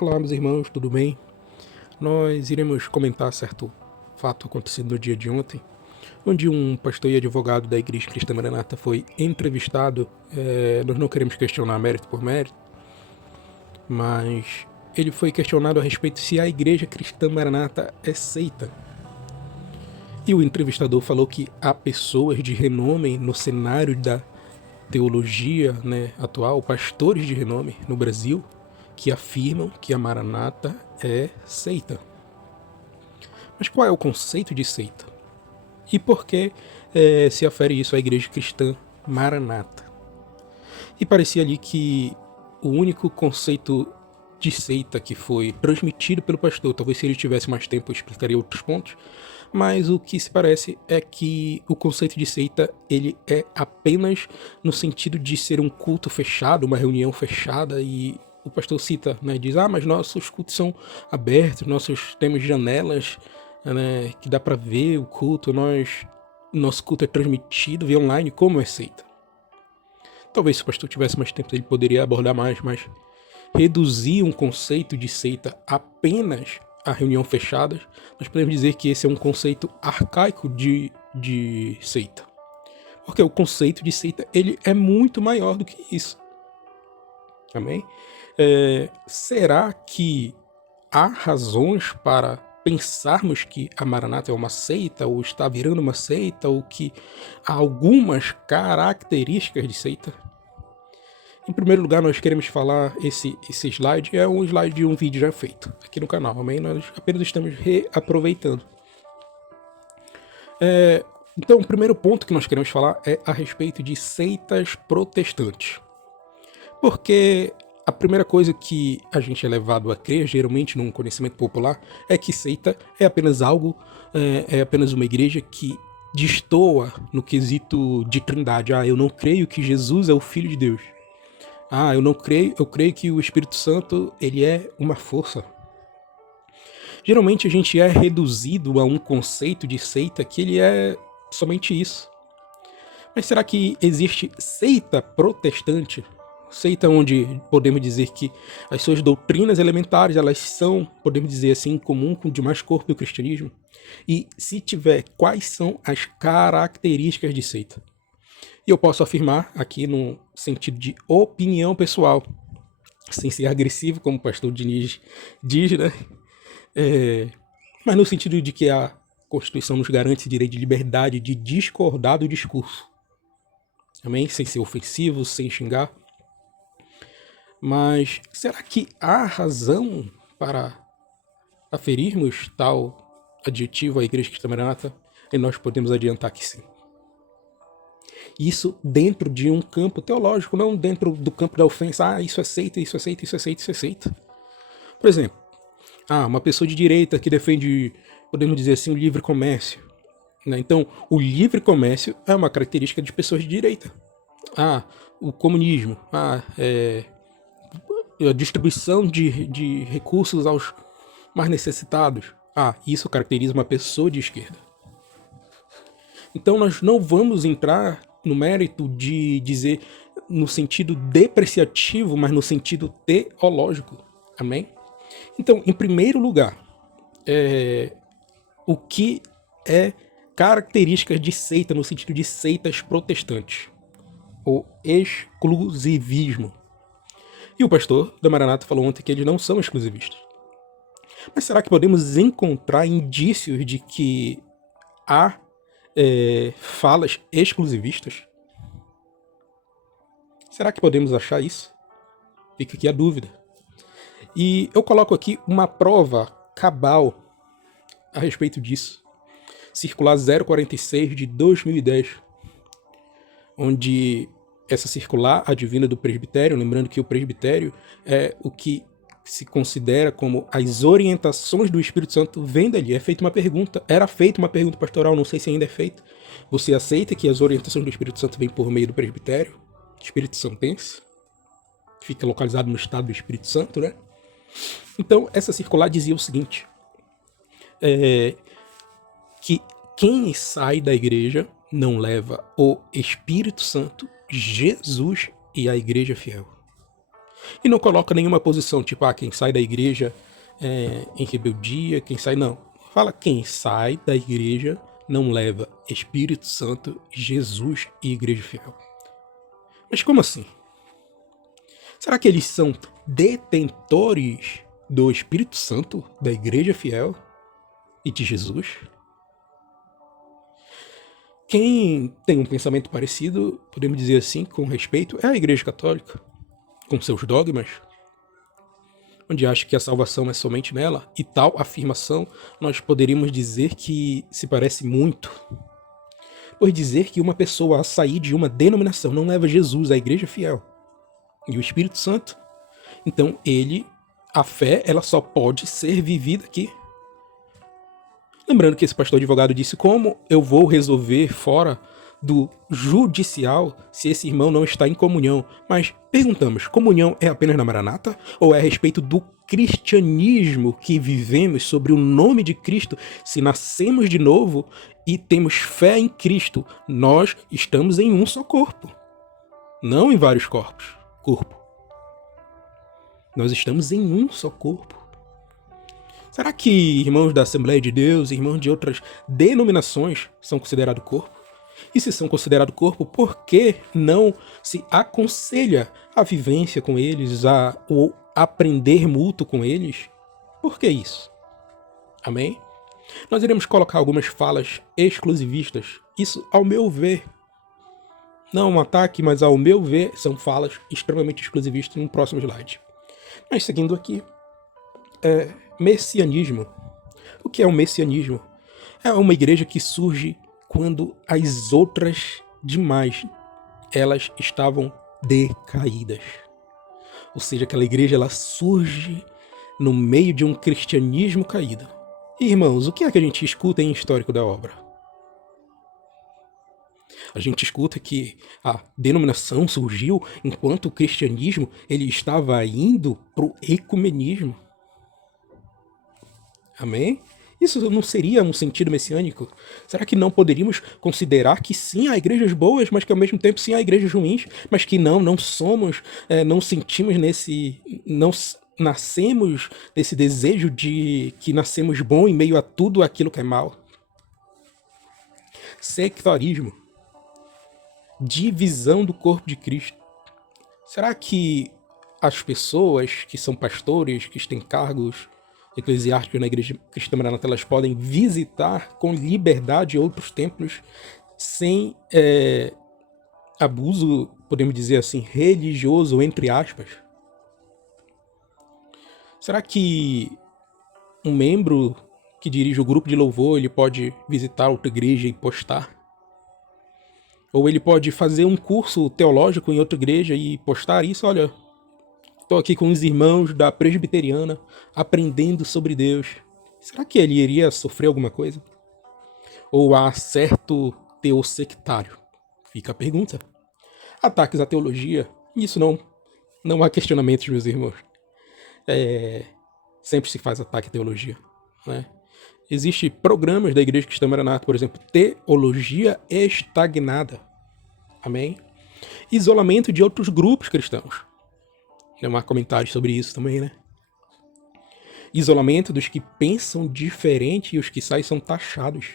Olá, meus irmãos, tudo bem? Nós iremos comentar certo fato acontecido no dia de ontem, onde um pastor e advogado da Igreja Cristã Maranata foi entrevistado. Nós não queremos questionar mérito por mérito, mas ele foi questionado a respeito se a Igreja Cristã Maranata é seita. E o entrevistador falou que há pessoas de renome no cenário da teologia, atual, pastores de renome no Brasil, que afirmam que a Maranata é seita. Mas qual é o conceito de seita? E por que se afere isso à Igreja Cristã Maranata? E parecia ali que o único conceito de seita que foi transmitido pelo pastor, talvez se ele tivesse mais tempo eu explicaria outros pontos, mas o que se parece é que o conceito de seita ele é apenas no sentido de ser um culto fechado, uma reunião fechada, e o pastor cita, diz, mas nossos cultos são abertos, nossos temos janelas, que dá para ver o culto, nosso culto é transmitido via online, como é seita. Talvez se o pastor tivesse mais tempo ele poderia abordar mais, mas reduzir um conceito de seita apenas a reunião fechada, nós podemos dizer que esse é um conceito arcaico de seita. Porque o conceito de seita ele é muito maior do que isso. Amém? Será que há razões para pensarmos que a Maranata é uma seita, ou está virando uma seita, ou que há algumas características de seita? Em primeiro lugar, nós queremos falar, esse slide é um slide de um vídeo já feito aqui no canal, amém? Nós apenas estamos reaproveitando. Então, o primeiro ponto que nós queremos falar é a respeito de seitas protestantes. Porque a primeira coisa que a gente é levado a crer, geralmente num conhecimento popular, é que seita é apenas algo, é apenas uma igreja que destoa no quesito de trindade. Eu não creio que Jesus é o Filho de Deus. Eu creio que o Espírito Santo ele é uma força. Geralmente a gente é reduzido a um conceito de seita que ele é somente isso. Mas será que existe seita protestante? Seita onde podemos dizer que as suas doutrinas elementares, elas são, podemos dizer assim, em comum com o demais corpo do cristianismo? E se tiver, quais são as características de seita? E eu posso afirmar aqui no sentido de opinião pessoal, sem ser agressivo, como o pastor Diniz diz, né? Mas no sentido de que a Constituição nos garante o direito de liberdade de discordar do discurso. Amém? Sem ser ofensivo, sem xingar. Mas será que há razão para aferirmos tal adjetivo à Igreja Cristã Maranata? E nós podemos adiantar que sim. Isso dentro de um campo teológico, não dentro do campo da ofensa. Isso é seita, isso é seita, isso é seita, isso é seita. Por exemplo, uma pessoa de direita que defende, podemos dizer assim, o livre comércio. Então, o livre comércio é uma característica de pessoas de direita. O comunismo, a distribuição de recursos aos mais necessitados. Isso caracteriza uma pessoa de esquerda. Então nós não vamos entrar no mérito de dizer no sentido depreciativo, mas no sentido teológico. Amém? Então, em primeiro lugar, o que é características de seita no sentido de seitas protestantes? O exclusivismo. E o pastor da Maranata falou ontem que eles não são exclusivistas. Mas será que podemos encontrar indícios de que há falas exclusivistas? Será que podemos achar isso? Fica aqui a dúvida. E eu coloco aqui uma prova cabal a respeito disso. Circular 046 de 2010, onde essa circular advinda do presbitério, lembrando que o presbitério é o que se considera como as orientações do Espírito Santo, vem dali. Era feita uma pergunta pastoral, não sei se ainda é feita. Você aceita que as orientações do Espírito Santo vêm por meio do presbitério, Espírito Santense, que fica localizado no estado do Espírito Santo, né? Então, essa circular dizia o seguinte, que quem sai da igreja não leva o Espírito Santo, Jesus e a igreja fiel. E não coloca nenhuma posição, tipo, quem sai da igreja em rebeldia, quem sai, não. Fala quem sai da igreja não leva Espírito Santo, Jesus e igreja fiel. Mas como assim? Será que eles são detentores do Espírito Santo, da igreja fiel e de Jesus? Quem tem um pensamento parecido, podemos dizer assim, com respeito, é a Igreja Católica, com seus dogmas, onde acha que a salvação é somente nela, e tal afirmação nós poderíamos dizer que se parece muito, pois dizer que uma pessoa a sair de uma denominação não leva Jesus, a Igreja fiel, e o Espírito Santo, então a fé, ela só pode ser vivida aqui. Lembrando que esse pastor advogado disse: como eu vou resolver fora do judicial se esse irmão não está em comunhão? Mas perguntamos, comunhão é apenas na Maranata? Ou é a respeito do cristianismo que vivemos sobre o nome de Cristo? Se nascemos de novo e temos fé em Cristo, nós estamos em um só corpo, não em vários corpos. Nós estamos em um só corpo. Será que irmãos da Assembleia de Deus, irmãos de outras denominações são considerados corpo? E se são considerados corpo, por que não se aconselha a vivência com eles, ou aprender mútuo com eles? Por que isso? Amém? Nós iremos colocar algumas falas exclusivistas. Isso, ao meu ver, não um ataque, mas ao meu ver, são falas extremamente exclusivistas no próximo slide. Mas seguindo aqui, messianismo. O que é o messianismo? É uma igreja que surge quando as outras demais, elas estavam decaídas. Ou seja, aquela igreja, ela surge no meio de um cristianismo caído. E, irmãos, o que é que a gente escuta em Histórico da Obra? A gente escuta que a denominação surgiu enquanto o cristianismo ele estava indo para o ecumenismo. Amém? Isso não seria um sentido messiânico? Será que não poderíamos considerar que sim, há igrejas boas, mas que ao mesmo tempo sim, há igrejas ruins, mas que não somos, não sentimos não nascemos nesse desejo de que nascemos bom em meio a tudo aquilo que é mal? Sectarismo. Divisão do corpo de Cristo. Será que as pessoas que são pastores, que têm cargos eclesiásticos na Igreja Cristã Maranata, elas podem visitar com liberdade outros templos sem abuso, podemos dizer assim, religioso, entre aspas? Será que um membro que dirige o grupo de louvor, ele pode visitar outra igreja e postar? Ou ele pode fazer um curso teológico em outra igreja e postar isso? Olha, estou aqui com os irmãos da presbiteriana aprendendo sobre Deus. Será que ele iria sofrer alguma coisa? Ou há certo teor sectário? Fica a pergunta. Ataques à teologia, isso não há questionamentos, meus irmãos. Sempre se faz ataque à teologia, né? Existem programas da Igreja Cristã Maranata, por exemplo, teologia estagnada. Amém? Isolamento de outros grupos cristãos. Não há comentários sobre isso também, né? Isolamento dos que pensam diferente e os que saem são taxados.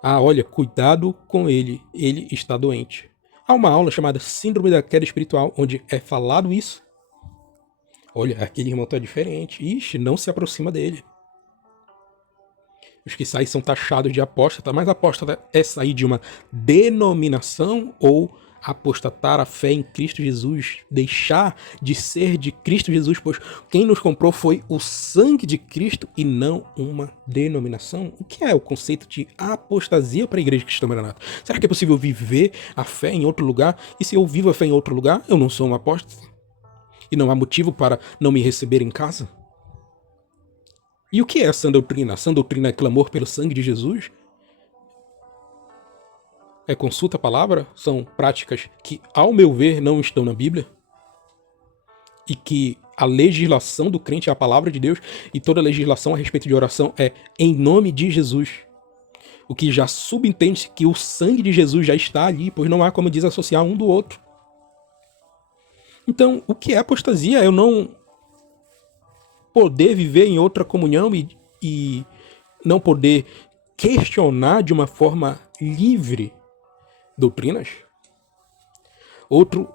Olha, cuidado com ele está doente. Há uma aula chamada Síndrome da Queda Espiritual, onde é falado isso. Olha, aquele irmão está diferente. Ixi, não se aproxima dele. Os que saem são taxados de apóstata, mas apóstata é sair de uma denominação ou apostatar a fé em Cristo Jesus, deixar de ser de Cristo Jesus, pois quem nos comprou foi o sangue de Cristo e não uma denominação. O que é o conceito de apostasia para a Igreja Cristã Maranata? Será que é possível viver a fé em outro lugar? E se eu vivo a fé em outro lugar, eu não sou um apóstata? E não há motivo para não me receber em casa? E o que é essa doutrina? Essa doutrina é clamor pelo sangue de Jesus? É consulta a palavra? São práticas que, ao meu ver, não estão na Bíblia? E que a legislação do crente é a palavra de Deus e toda legislação a respeito de oração é em nome de Jesus. O que já subentende que o sangue de Jesus já está ali, pois não há como desassociar um do outro. Então, o que é apostasia? É eu não poder viver em outra comunhão e não poder questionar de uma forma livre doutrinas. Outro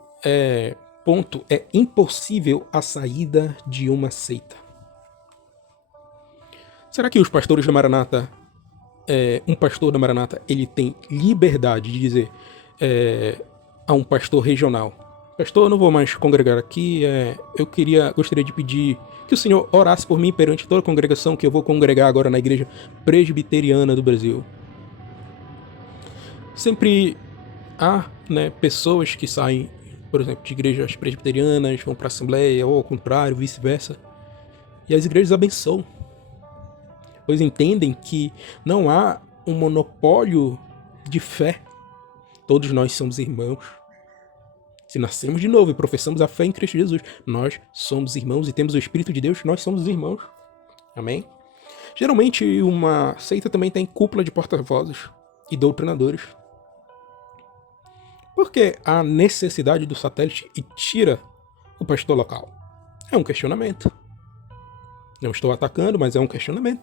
ponto é impossível a saída de uma seita. Será que os pastores da Maranata, um pastor da Maranata, ele tem liberdade de dizer a um pastor regional: pastor, eu não vou mais congregar aqui, eu gostaria de pedir que o senhor orasse por mim perante toda a congregação, que eu vou congregar agora na igreja presbiteriana do Brasil. Sempre há pessoas que saem, por exemplo, de igrejas presbiterianas, vão para a assembleia, ou ao contrário, vice-versa, e as igrejas abençoam, pois entendem que não há um monopólio de fé. Todos nós somos irmãos. Se nascemos de novo e professamos a fé em Cristo Jesus, nós somos irmãos e temos o Espírito de Deus, nós somos irmãos. Amém? Geralmente uma seita também tem cúpula de porta-vozes e doutrinadores. Por que a necessidade do satélite e tira o pastor local? É um questionamento. Não estou atacando, mas é um questionamento.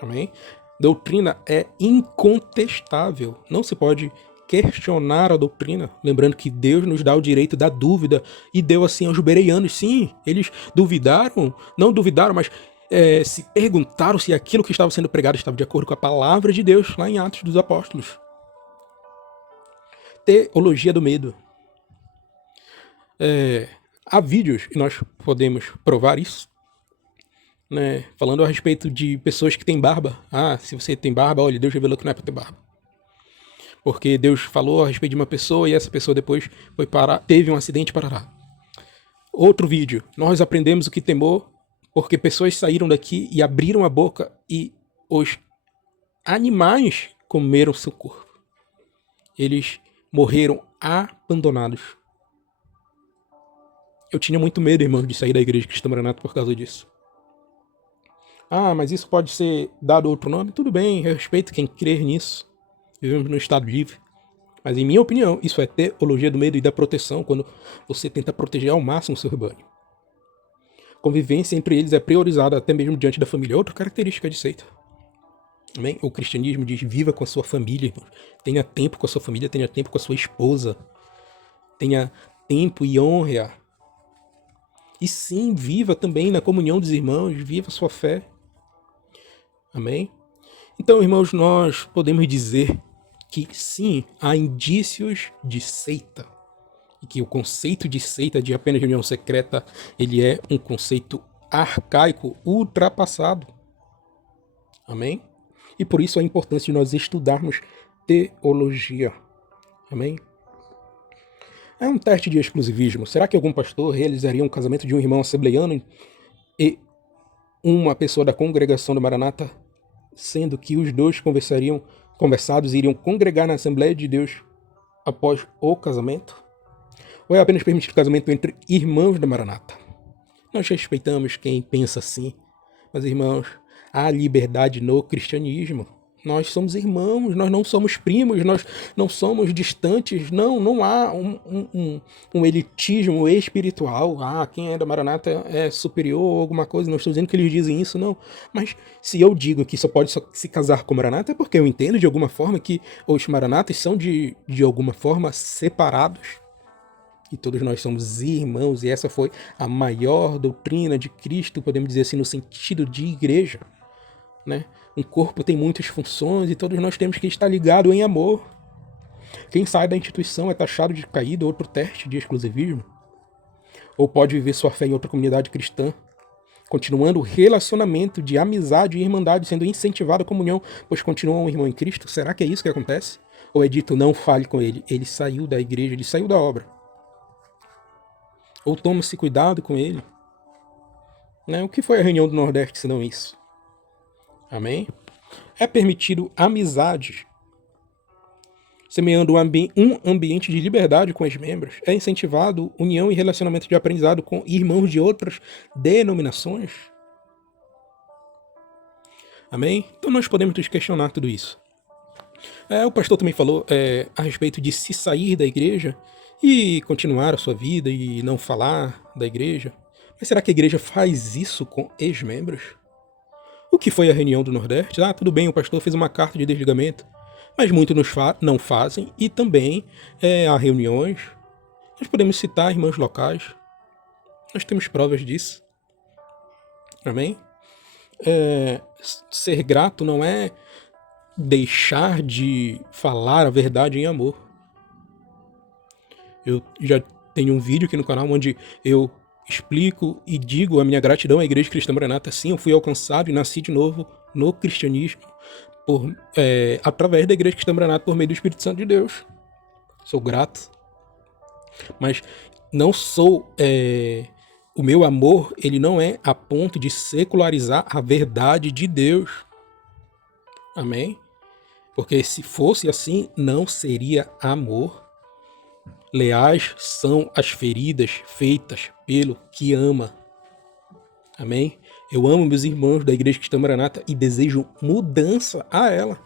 Amém? Doutrina é incontestável. Não se pode questionar a doutrina. Lembrando que Deus nos dá o direito da dúvida e deu assim aos bereanos. Sim, eles duvidaram, não duvidaram, mas se perguntaram se aquilo que estava sendo pregado estava de acordo com a palavra de Deus, lá em Atos dos Apóstolos. Teologia do medo. Há vídeos, e nós podemos provar isso, falando a respeito de pessoas que têm barba. Se você tem barba, olha, Deus revelou que não é para ter barba. Porque Deus falou a respeito de uma pessoa e essa pessoa depois teve um acidente e parará. Outro vídeo, nós aprendemos o que temor porque pessoas saíram daqui e abriram a boca e os animais comeram seu corpo. Eles morreram abandonados. Eu tinha muito medo, irmão, de sair da igreja Cristã Maranata por causa disso. Mas isso pode ser dado outro nome? Tudo bem, eu respeito quem crer nisso. Vivemos num estado livre. Mas, em minha opinião, isso é teologia do medo e da proteção, quando você tenta proteger ao máximo o seu rebanho. Convivência entre eles é priorizada até mesmo diante da família. Outra característica de seita. Amém? O cristianismo diz: viva com a sua família, irmão. Tenha tempo com a sua família, tenha tempo com a sua esposa. Tenha tempo e honra. E sim, viva também na comunhão dos irmãos, viva a sua fé. Amém? Então, irmãos, nós podemos dizer que sim, há indícios de seita. E que o conceito de seita, de apenas reunião secreta, ele é um conceito arcaico, ultrapassado. Amém? E por isso a importância de nós estudarmos teologia. Amém? É um teste de exclusivismo. Será que algum pastor realizaria um casamento de um irmão assembleiano e uma pessoa da congregação do Maranata, sendo que os dois conversados iriam congregar na Assembleia de Deus após o casamento? Ou é apenas permitido o casamento entre irmãos da Maranata? Nós respeitamos quem pensa assim, mas, irmãos, há liberdade no cristianismo. Nós somos irmãos, nós não somos primos, nós não somos distantes, não há um elitismo espiritual. Quem é da Maranata é superior ou alguma coisa, não estou dizendo que eles dizem isso, não. Mas se eu digo que só pode se casar com Maranata, é porque eu entendo de alguma forma que os Maranatas são de alguma forma separados. E todos nós somos irmãos, e essa foi a maior doutrina de Cristo, podemos dizer assim, no sentido de igreja. Um corpo tem muitas funções e todos nós temos que estar ligados em amor. Quem sai da instituição é taxado de caído, outro teste de exclusivismo. Ou pode viver sua fé em outra comunidade cristã, continuando o relacionamento de amizade e irmandade, sendo incentivado a comunhão, pois continua um irmão em Cristo. Será que é isso que acontece? Ou é dito: não fale com ele, ele saiu da igreja, ele saiu da obra? Ou toma-se cuidado com ele? O que foi a reunião do Nordeste senão isso? Amém? É permitido amizade, semeando um ambiente de liberdade com os membros. É incentivado união e relacionamento de aprendizado com irmãos de outras denominações. Amém? Então nós podemos nos questionar tudo isso. O pastor também falou a respeito de se sair da igreja e continuar a sua vida e não falar da igreja. Mas será que a igreja faz isso com ex-membros? O que foi a reunião do Nordeste? Ah, tudo bem, o pastor fez uma carta de desligamento, mas muitos não fazem, e também há reuniões. Nós podemos citar irmãos locais, nós temos provas disso. Amém? Ser grato não é deixar de falar a verdade em amor. Eu já tenho um vídeo aqui no canal onde eu explico e digo a minha gratidão à Igreja Cristã Maranata. Sim, eu fui alcançado e nasci de novo no cristianismo através da Igreja Cristã Maranata por meio do Espírito Santo de Deus. Sou grato. Mas não sou... o meu amor, ele não é a ponto de secularizar a verdade de Deus. Amém? Porque se fosse assim, não seria amor. Leais são as feridas feitas pelo que ama. Amém? Eu amo meus irmãos da Igreja Cristã Maranata e desejo mudança a ela.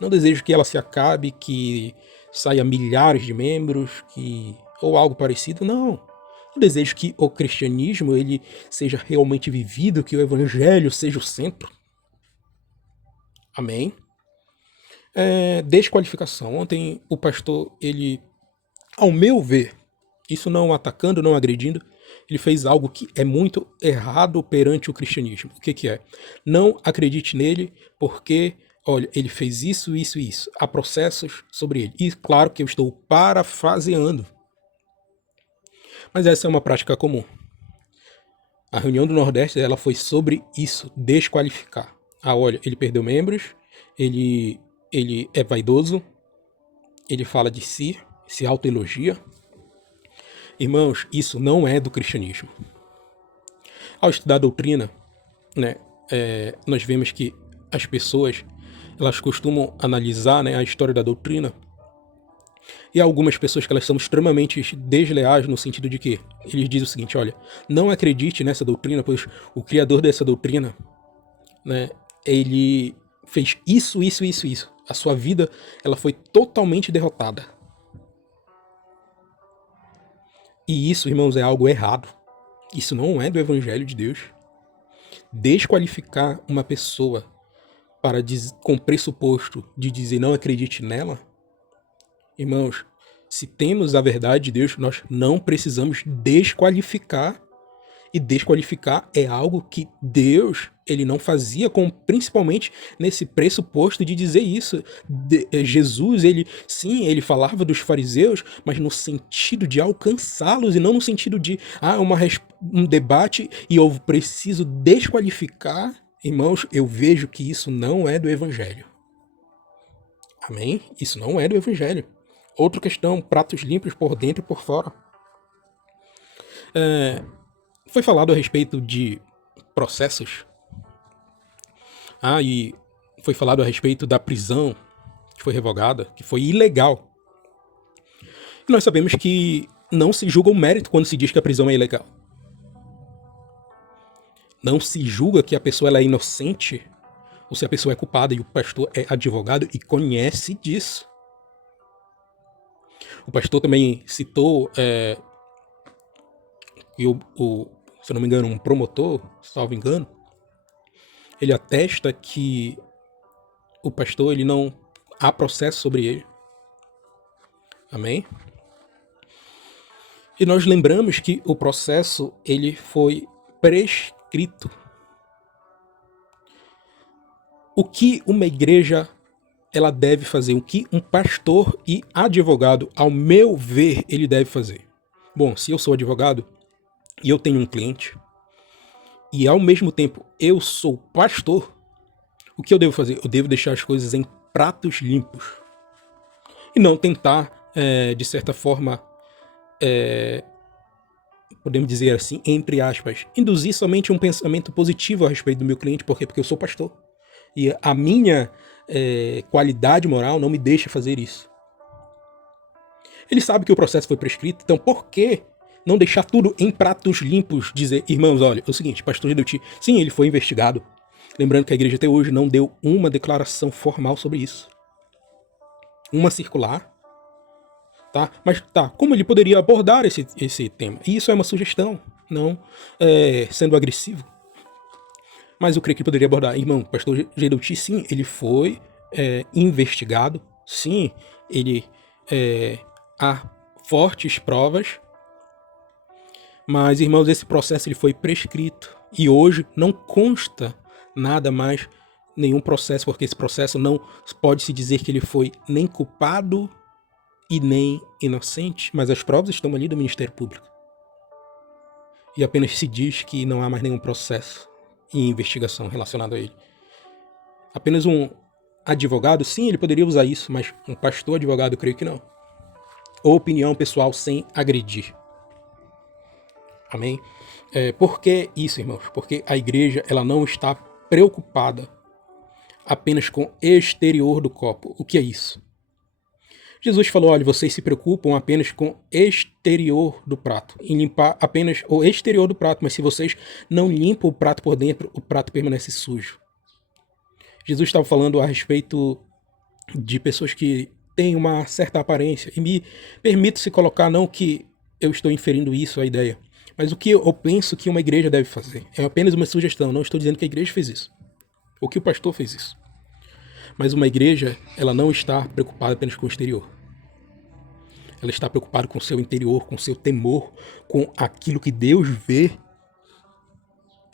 Não desejo que ela se acabe, que saia milhares de membros, ou algo parecido. Não. Eu desejo que o cristianismo ele seja realmente vivido, que o evangelho seja o centro. Amém? Desqualificação. Ontem o pastor, ele, ao meu ver, isso não atacando, não agredindo, ele fez algo que é muito errado perante o cristianismo. O que é? Não acredite nele porque, olha, ele fez isso, isso e isso. Há processos sobre ele. E claro que eu estou parafraseando. Mas essa é uma prática comum. A reunião do Nordeste ela foi sobre isso, desqualificar. Olha, ele perdeu membros, ele é vaidoso, ele fala de si, se autoelogia. Irmãos, isso não é do cristianismo. Ao estudar a doutrina, né, nós vemos que as pessoas elas costumam analisar, né, a história da doutrina. E há algumas pessoas que elas são extremamente desleais no sentido de que eles dizem o seguinte, olha, não acredite nessa doutrina, pois o criador dessa doutrina, né, ele fez isso, isso, isso, isso. A sua vida ela foi totalmente derrotada. E isso, irmãos, é algo errado. Isso não é do Evangelho de Deus. Desqualificar uma pessoa com pressuposto de dizer não acredite nela, irmãos, se temos a verdade de Deus, nós não precisamos desqualificar. E desqualificar é algo que Deus ele não fazia, principalmente nesse pressuposto de dizer isso. Jesus, ele falava dos fariseus, mas no sentido de alcançá-los e não no sentido de um debate e eu preciso desqualificar. Irmãos, eu vejo que isso não é do Evangelho. Amém? Isso não é do Evangelho. Outra questão, pratos limpos por dentro e por fora. Foi falado a respeito de processos. E foi falado a respeito da prisão que foi revogada, que foi ilegal. E nós sabemos que não se julga o mérito quando se diz que a prisão é ilegal. Não se julga que a pessoa ela é inocente ou se a pessoa é culpada, e o pastor é advogado e conhece disso. O pastor também citou se eu não me engano, um promotor, salvo engano, ele atesta que o pastor, ele não há processo sobre ele. Amém? E nós lembramos que o processo, ele foi prescrito. O que uma igreja, ela deve fazer? O que um pastor e advogado, ao meu ver, ele deve fazer? Bom, se eu sou advogado, e eu tenho um cliente, e ao mesmo tempo eu sou pastor, o que eu devo fazer? Eu devo deixar as coisas em pratos limpos. E não tentar, de certa forma, podemos dizer assim, entre aspas, induzir somente um pensamento positivo a respeito do meu cliente. Por quê? Porque eu sou pastor. E a minha qualidade moral não me deixa fazer isso. Ele sabe que o processo foi prescrito, então por que não deixar tudo em pratos limpos, dizer, irmãos, olha, é o seguinte, pastor Redeuti, sim, ele foi investigado. Lembrando que a igreja até hoje não deu uma declaração formal sobre isso. Uma circular, Tá? Mas tá, como ele poderia abordar esse tema? E isso é uma sugestão, não sendo agressivo. Mas eu creio que poderia abordar. Irmão, pastor Gedeuti, sim, ele foi investigado, sim, há fortes provas, mas, irmãos, esse processo ele foi prescrito e hoje não consta nada mais, nenhum processo, porque esse processo não pode se dizer que ele foi nem culpado e nem inocente, mas as provas estão ali do Ministério Público. E apenas se diz que não há mais nenhum processo e investigação relacionado a ele. Apenas um advogado, sim, ele poderia usar isso, mas um pastor advogado, eu creio que não. Ou opinião pessoal sem agredir. Amém? Por que isso, irmãos? Porque a igreja ela não está preocupada apenas com o exterior do copo. O que é isso? Jesus falou, olha, vocês se preocupam apenas com o exterior do prato, em limpar apenas o exterior do prato, mas se vocês não limpam o prato por dentro, o prato permanece sujo. Jesus estava falando a respeito de pessoas que têm uma certa aparência, e me permite-se colocar, não que eu estou inferindo isso, a ideia, mas o que eu penso que uma igreja deve fazer. É apenas uma sugestão, não estou dizendo que a igreja fez isso, ou que o pastor fez isso. Mas uma igreja, ela não está preocupada apenas com o exterior. Ela está preocupada com o seu interior, com o seu temor, com aquilo que Deus vê.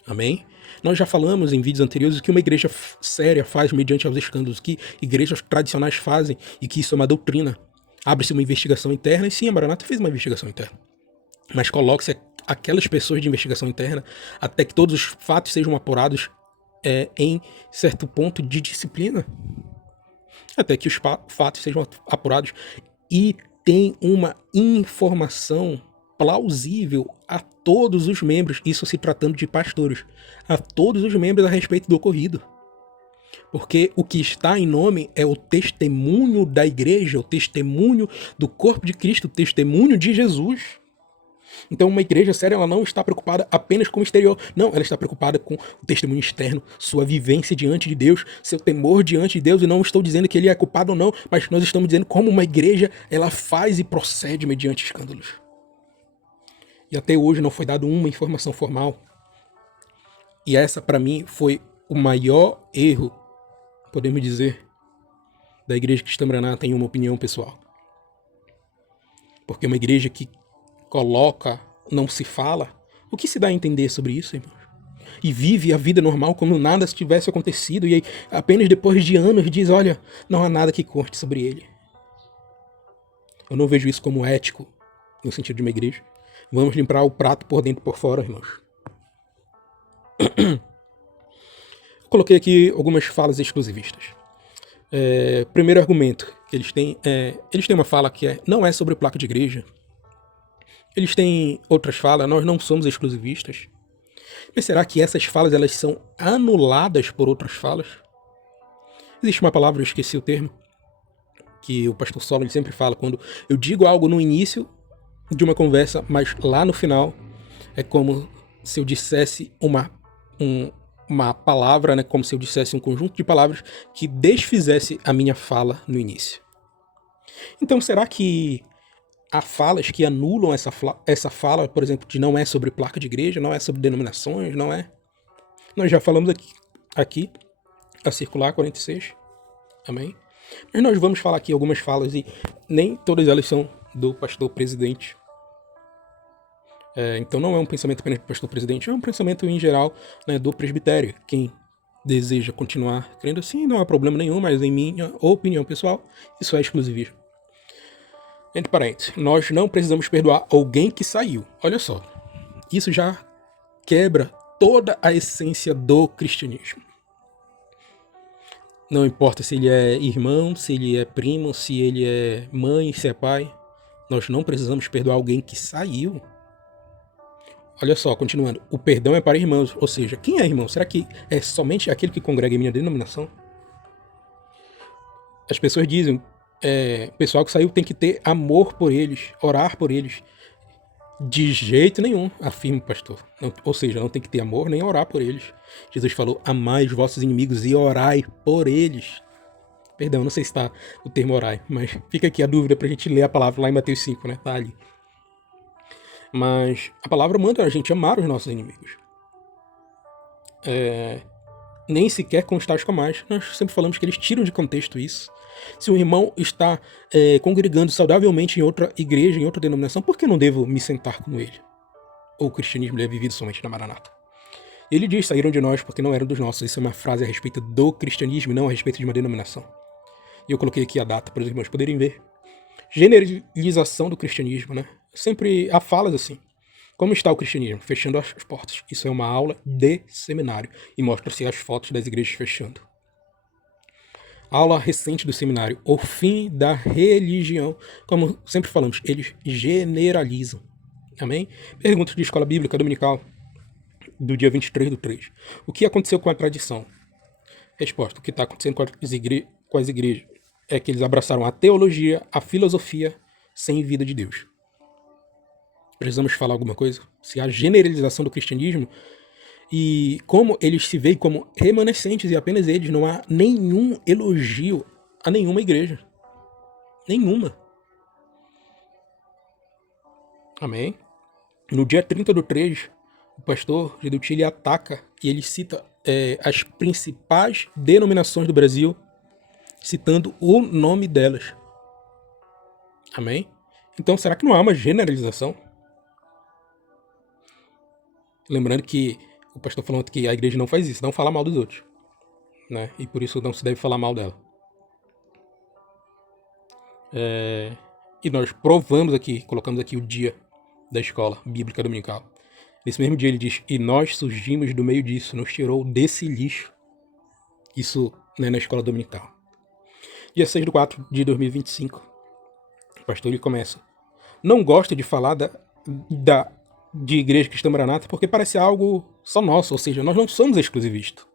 Amém? Nós já falamos em vídeos anteriores o que uma igreja séria faz mediante aos escândalos, que igrejas tradicionais fazem e que isso é uma doutrina. Abre-se uma investigação interna, e sim, a Maranata fez uma investigação interna. Mas coloque-se aquelas pessoas de investigação interna até que todos os fatos sejam apurados em certo ponto de disciplina. Até que os fatos sejam apurados e tem uma informação plausível a todos os membros, isso se tratando de pastores, a todos os membros a respeito do ocorrido. Porque o que está em nome é o testemunho da igreja, o testemunho do corpo de Cristo, o testemunho de Jesus. Então uma igreja séria, ela não está preocupada apenas com o exterior, não, ela está preocupada com o testemunho externo, sua vivência diante de Deus, seu temor diante de Deus, e não estou dizendo que ele é culpado ou não, mas nós estamos dizendo como uma igreja, ela faz e procede mediante escândalos. E até hoje não foi dado uma informação formal. E essa, para mim, foi o maior erro, podemos dizer, da igreja cristã Maranata, em uma opinião pessoal. Porque uma igreja que coloca, não se fala, o que se dá a entender sobre isso, irmãos? E vive a vida normal como nada tivesse acontecido, e aí, apenas depois de anos diz, olha, não há nada que conte sobre ele. Eu não vejo isso como ético, no sentido de uma igreja. Vamos limpar o prato por dentro e por fora, irmãos. Eu coloquei aqui algumas falas exclusivistas. Primeiro argumento que eles têm uma fala que não é sobre placa de igreja. Eles têm outras falas, nós não somos exclusivistas. Mas será que essas falas elas são anuladas por outras falas? Existe uma palavra, eu esqueci o termo, que o pastor Solo ele sempre fala, quando eu digo algo no início de uma conversa, mas lá no final é como se eu dissesse uma palavra, né, como se eu dissesse um conjunto de palavras que desfizesse a minha fala no início. Então, será que há falas que anulam essa fala, por exemplo, de não é sobre placa de igreja, não é sobre denominações, não é? Nós já falamos aqui a Circular 46, amém? Mas nós vamos falar aqui algumas falas e nem todas elas são do pastor presidente. Então não é um pensamento apenas do pastor presidente, é um pensamento em geral, né, do presbitério. Quem deseja continuar crendo assim, não há problema nenhum, mas em minha opinião pessoal, isso é exclusivismo. Entre parênteses, nós não precisamos perdoar alguém que saiu. Olha só, isso já quebra toda a essência do cristianismo. Não importa se ele é irmão, se ele é primo, se ele é mãe, se é pai. Nós não precisamos perdoar alguém que saiu. Olha só, continuando. O perdão é para irmãos. Ou seja, quem é irmão? Será que é somente aquele que congrega em minha denominação? As pessoas dizem, o pessoal que saiu tem que ter amor por eles, orar por eles. De jeito nenhum, afirma o pastor. Ou seja, não tem que ter amor nem orar por eles. Jesus falou, amai os vossos inimigos e orai por eles. Perdão, não sei se está o termo orai, mas fica aqui a dúvida para a gente ler a palavra lá em Mateus 5, né? Tá ali. Mas a palavra manda a gente amar os nossos inimigos. Nem sequer com os tais comais. Nós sempre falamos que eles tiram de contexto isso. Se um irmão está congregando saudavelmente em outra igreja, em outra denominação, por que não devo me sentar com ele? Ou o cristianismo é vivido somente na Maranata? Ele diz, saíram de nós porque não eram dos nossos. Isso é uma frase a respeito do cristianismo, não a respeito de uma denominação. E eu coloquei aqui a data para os irmãos poderem ver. Generalização do cristianismo, né? Sempre há falas assim. Como está o cristianismo? Fechando as portas. Isso é uma aula de seminário. E mostra-se as fotos das igrejas fechando. Aula recente do seminário. O fim da religião. Como sempre falamos, eles generalizam. Amém? Perguntas de escola bíblica dominical do dia 23/3. O que aconteceu com a tradição? Resposta. O que está acontecendo com as igrejas é que eles abraçaram a teologia, a filosofia, sem vida de Deus. Precisamos falar alguma coisa? Se há generalização do cristianismo e como eles se veem como remanescentes e apenas eles, não há nenhum elogio a nenhuma igreja. Nenhuma. Amém? No dia 30/3, o pastor Gedutili ataca e ele cita as principais denominações do Brasil, citando o nome delas. Amém? Então, será que não há uma generalização? Lembrando que o pastor falando que a igreja não faz isso, não fala mal dos outros, né? E por isso não se deve falar mal dela. E nós provamos aqui, colocamos aqui o dia da escola bíblica dominical. Nesse mesmo dia ele diz, e nós surgimos do meio disso, nos tirou desse lixo. Isso, né, na escola dominical. Dia 6/4/2025, o pastor ele começa. Não gosta de falar de Igreja Cristã Maranata porque parece algo só nosso, ou seja, nós não somos exclusivistas.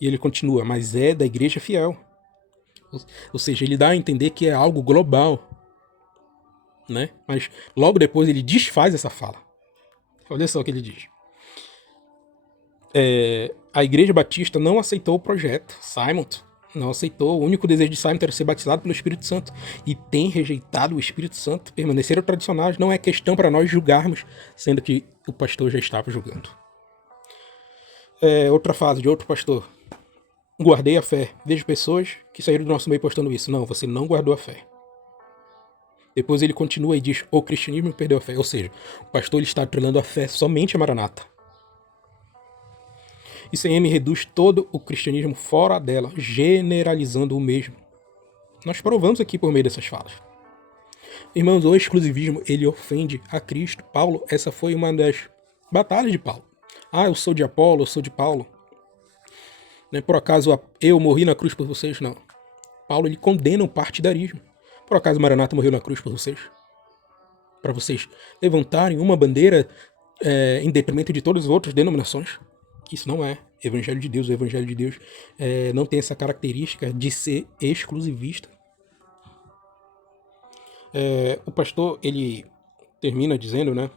E ele continua, mas é da Igreja Fiel. Ou seja, ele dá a entender que é algo global, né? Mas logo depois ele desfaz essa fala. Olha só o que ele diz. A Igreja Batista não aceitou o projeto. Simon não aceitou. O único desejo de Simon era ser batizado pelo Espírito Santo. E tem rejeitado o Espírito Santo. Permaneceram tradicionais. Não é questão para nós julgarmos, sendo que o pastor já estava julgando. Outra fase de outro pastor. Guardei a fé. Vejo pessoas que saíram do nosso meio postando isso. Não, você não guardou a fé. Depois ele continua e diz, o cristianismo perdeu a fé. Ou seja, o pastor ele está atrelando a fé somente a Maranata. ICM reduz todo o cristianismo fora dela, generalizando o mesmo. Nós provamos aqui por meio dessas falas. Irmãos, o exclusivismo, ele ofende a Cristo. Paulo, essa foi uma das batalhas de Paulo. Ah, eu sou de Apolo, eu sou de Paulo. Não é por acaso eu morri na cruz por vocês? Não. Paulo, ele condena o partidarismo. Por acaso Maranata morreu na cruz por vocês? Para vocês levantarem uma bandeira em detrimento de todas as outras denominações? Isso não é Evangelho de Deus. O Evangelho de Deus não tem essa característica de ser exclusivista. O pastor, ele termina dizendo, né?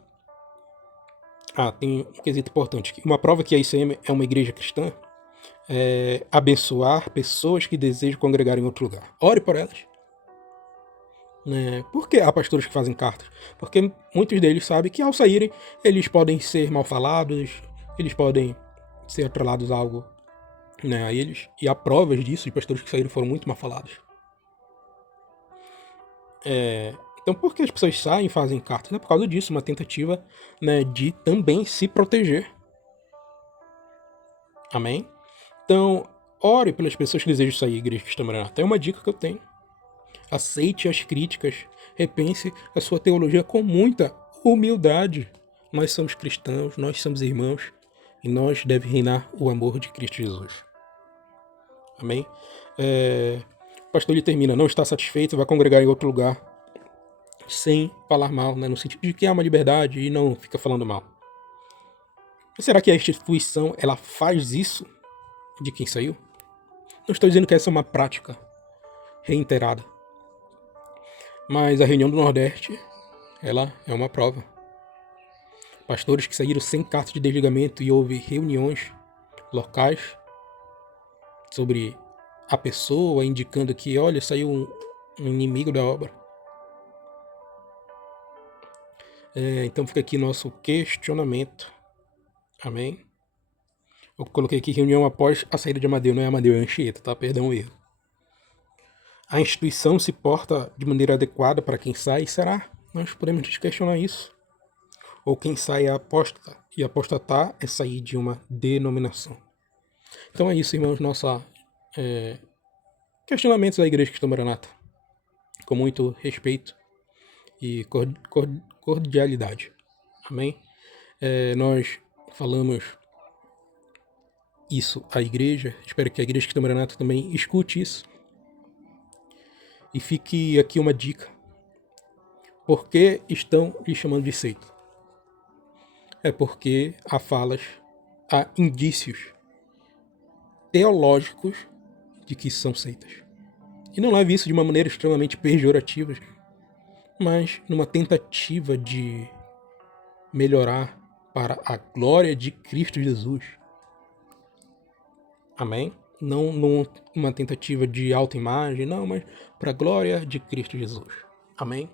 Tem um quesito importante aqui. Uma prova que a ICM é uma igreja cristã é abençoar pessoas que desejam congregar em outro lugar. Ore por elas. Por que há pastores que fazem cartas? Porque muitos deles sabem que ao saírem, eles podem ser mal falados, eles podem ser atrelados a algo, né, a eles. E há provas disso, de pastores que saíram foram muito mal falados. Então por que as pessoas saem e fazem cartas? É por causa disso, uma tentativa, né, de também se proteger. Amém? Então, ore pelas pessoas que desejam sair da Igreja Cristã Maranata. É uma dica que eu tenho. Aceite as críticas, repense a sua teologia com muita humildade. Nós somos cristãos, nós somos irmãos, e nós deve reinar o amor de Cristo Jesus. Amém? O pastor ele termina, não está satisfeito, vai congregar em outro lugar, sem falar mal, né? No sentido de que há uma liberdade e não fica falando mal. Será que a instituição ela faz isso de quem saiu? Não estou dizendo que essa é uma prática reiterada. Mas a reunião do Nordeste, ela é uma prova. Pastores que saíram sem carta de desligamento e houve reuniões locais sobre a pessoa, indicando que, olha, saiu um inimigo da obra. Então fica aqui nosso questionamento. Amém? Eu coloquei aqui reunião após a saída de Amadeu, não é Amadeu, é Anchieta, tá? Perdão o erro. A instituição se porta de maneira adequada para quem sai? Será? Nós podemos questionar isso. Ou quem sai é apóstata, e apostatar é sair de uma denominação. Então é isso, irmãos, nossa questionamentos da Igreja Cristã Maranata, com muito respeito e cordialidade. Amém? Nós falamos isso à igreja, espero que a Igreja Cristã Maranata também escute isso. E fique aqui uma dica. Por que estão lhe chamando de seita? É porque há indícios teológicos de que são seitas. E não leve isso de uma maneira extremamente pejorativa, mas numa tentativa de melhorar para a glória de Cristo Jesus. Amém? Não numa tentativa de autoimagem, não, mas para a glória de Cristo Jesus. Amém?